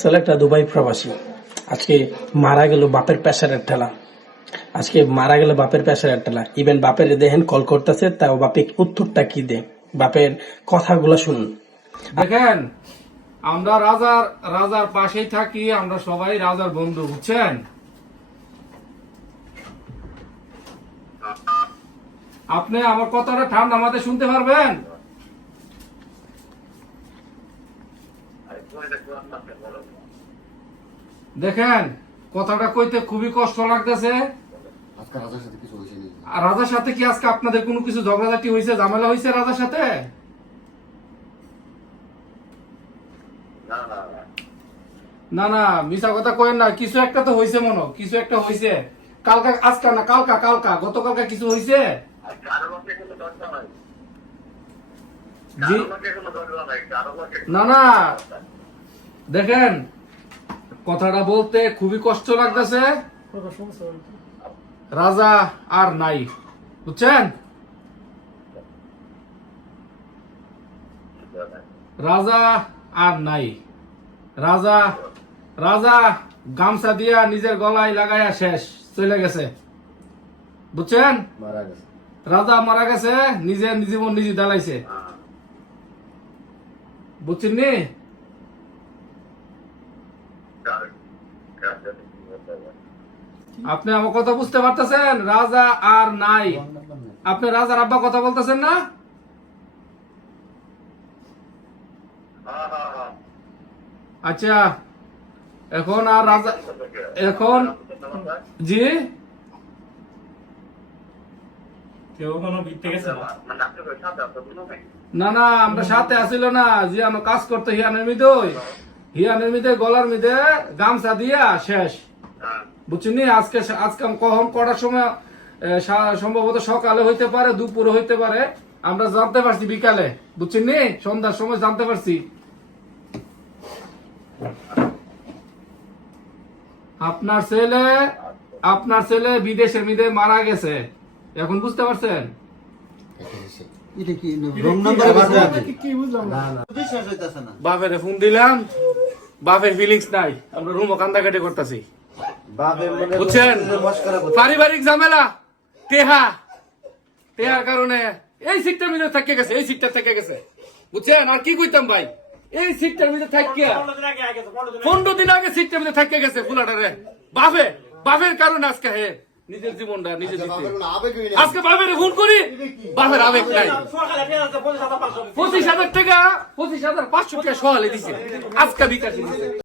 ছেলেটা দুবাই প্রবাসী আজকে মারা গেল বাপের প্রেসারের ঠেলা। ইভেন বাপের দেখেন কল করতেছে, তাও বাপে উত্তরটা কি দে, বাপের কথাগুলো শুনুন। দেখেন, আমরা রাজার পাশেই থাকি, আমরা সবাই রাজার বন্ধু, বুঝছেন? আপনি আমার কথাটা ঠান্ডা মাথায় শুনতে পারবেন? দেখেন, কথাটা কইতে খুবই কষ্ট লাগতেছে। আর রাজার সাথে কি আজকে আপনাদের কোনো কিছু ঝগড়াঝাটি হয়েছে, ঝামেলা হয়েছে রাজার সাথে? না না, মিশা কথা কয়েন না। কিছু একটা তো হয়েছে, কিছু একটা হয়েছে। কালকা, আজকা না, কালকা গতকালকা কিছু হয়েছে। না না, দেখেন, কথাটা বলতে খুবই কষ্ট লাগতেছে। রাজা আর নাই, বুঝছেন? রাজা আর নাই। রাজা গামছা দিয়া নিজের গলায় লাগাইয়া শেষ, চলে গেছে, বুঝছেন? রাজা মারা গেছে, নিজের জীবন নিজে দালাইছে, বুঝছেন নি? আপনি আমার কথা বুঝতে পারতেছেন? রাজা আর নাই। আপনি রাজার আব্বা কথা বলতেছেন না? আচ্ছা, এখন আর রাজা, এখন জি না না, আমরা সাথে আসিল না, জিয়ানো কাজ করতে হিয়ানের মিদে গলার মিদে গামছা দিয়া শেষ, বুঝছেন? আজকে কখন কটার সময়, সম্ভবত সকালে হইতে পারে, দুপুরে হইতে পারে, আমরা জানতে পারছি বিকালে, বুঝছেন? সন্ধ্যার সময় জানতে পারছি। আপনার ছেলে বিদেশের মিদে মারা গেছে, এখন বুঝতে পারছেন? বাপের ফোন দিলাম, বাপের ফিলিংস নাই, আমরা রুমও কান্দাকাটি করতেছি, বুঝছেন? পারিবারিক ঝামেলা, টেহার কারণে এই সিটটার মধ্যে থেকে গেছে, বুঝছেন? আর কি কইতাম ভাই, এই সিটটার মধ্যে থাকিয়া 15 দিন আগে সিটটার মধ্যে থেকে গেছে ফুলাটারে। বাপের কারণে আজকে নিজের জীবনটা নিজে দিতে, আজকে বাপের ফোন করি, বাপের আবেগ নাই। 25,000 টাকা 25,500 টাকা সহালে দিছে, আজকে বিকাশে দিছে।